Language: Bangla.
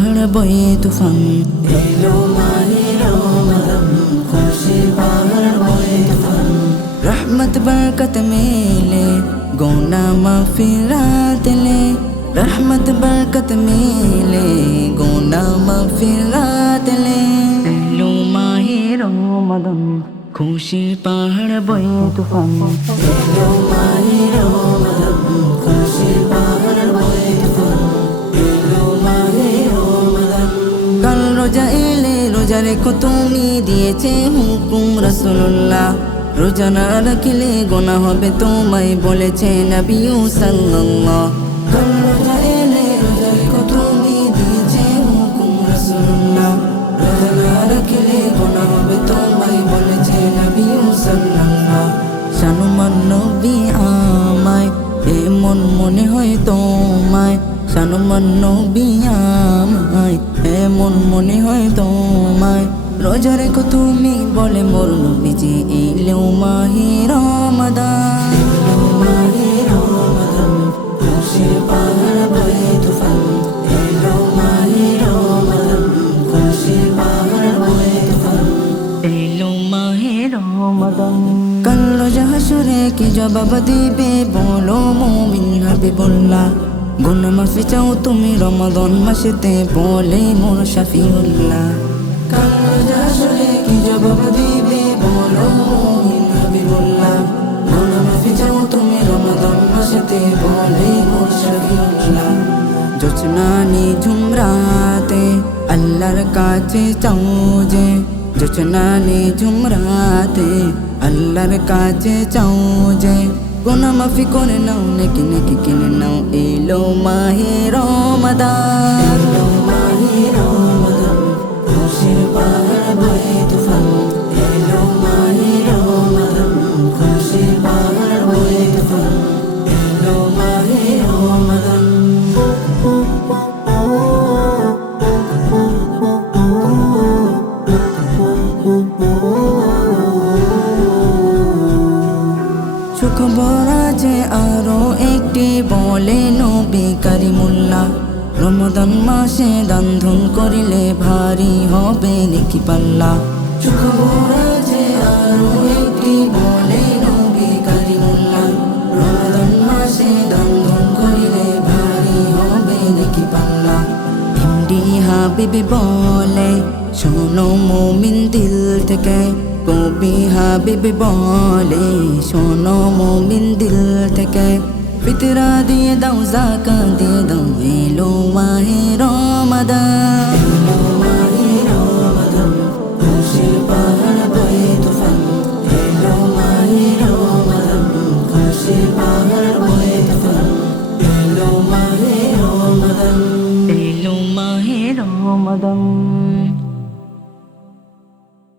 পাহাড় বয়ে তুফান, এলো মাহে রমাদান, খুশির পাহাড় বয়ে তুফান। রহমত বরকত মেলে, গুনাহ মাগফিরাত ले, रहमत बरकत मिले, गुनाह मागफिरात ले। एलो माहे रमजान, खुशिर पहाड़ बয়ে তুফান, एलो माहे रमजान, खुशिर पहाड़ बয়ে তুফান, एलो माहे रमजान। কাল রোজা এলে রোজা রেখো তুমি, দিয়েছে হুকুম রাসূলুল্লাহ। রোজা না রাখলে গুনাহ হবে তোমায়, বলেছে নবী সাল্লাল্লাহ। কাল রোজা এলে রোজা রেখো তুমি, দিয়েছে হুকুম রাসূলুল্লাহ। রোজা না রাখলে গুনাহ হবে তোমায়, বলেছে নবী সাল্লাল্লাহ। শানুমান নবী আমায়, এমন মনে হয় তোমায়। শানুমান নবী আমায়, এমন মনে হয় তোমায়। রোজা রেখো তুমি বলে মোর নবীজি, এলো মাহে রমাদান, এলো মাহে রমাদান, খুশির পাহাড় বয়ে তুফান, এলো মাহে রমাদান, খুশির পাহাড় বয়ে তুফান, এলো মাহে রমাদান। কাল রোজা হাসরে কি জবাব দিবে বলো মুমিন হাবিবুল্লাহ। গুনাহ মাফি চাও তুমি রমাদান মাসেতে, বলে মোর শাফিউল্লাহ। কাল রোজা হাসরে কি জবাব দিবে বলো মুমিন হাবিবুল্লাহ। গুনাহ মাফি চাও তুমি রমাদান মাসেতে, বলে মোর শাফিউল্লাহ। জোছনা নিঝুম রাতে আল্লাহর কাছে চাও যে, জোছনা নিঝুম রাতে আল্লাহর কাছে চাও যে। গুনাহ মাফি করে নাও, নেকি নেকি কিনে নাও, এলো মাহে রমাদান, এলো মাহে রমাদান, খুশির পাহাড় বয়ে তুফান, এলো মাহে রমাদান, খুশির পাহাড় বয়ে তুফান, এলো মাহে রমাদান। সুখবর আছে আরো একটি, বলে নবী কারিমুল্লাহ। রমাদান মাসে দান ধন করিলে, ভারী হবে নেকি পাল্লা। সুখবর আছে আরো একটি, বলে নবী কারিমুল্লাহ। রমাদান মাসে দান ধন করিলে, ভারী হবে নেকি পাল্লা। এমডি হাবিবি বলে শোনো মুমিন দিল থেকে, কবি হাবিবি বলে শোনো মুমিন দিল থেকে। ফিতরা দিয়ে দাও, যাকাত দিয়ে দাও, এলো মাহে রমাদান।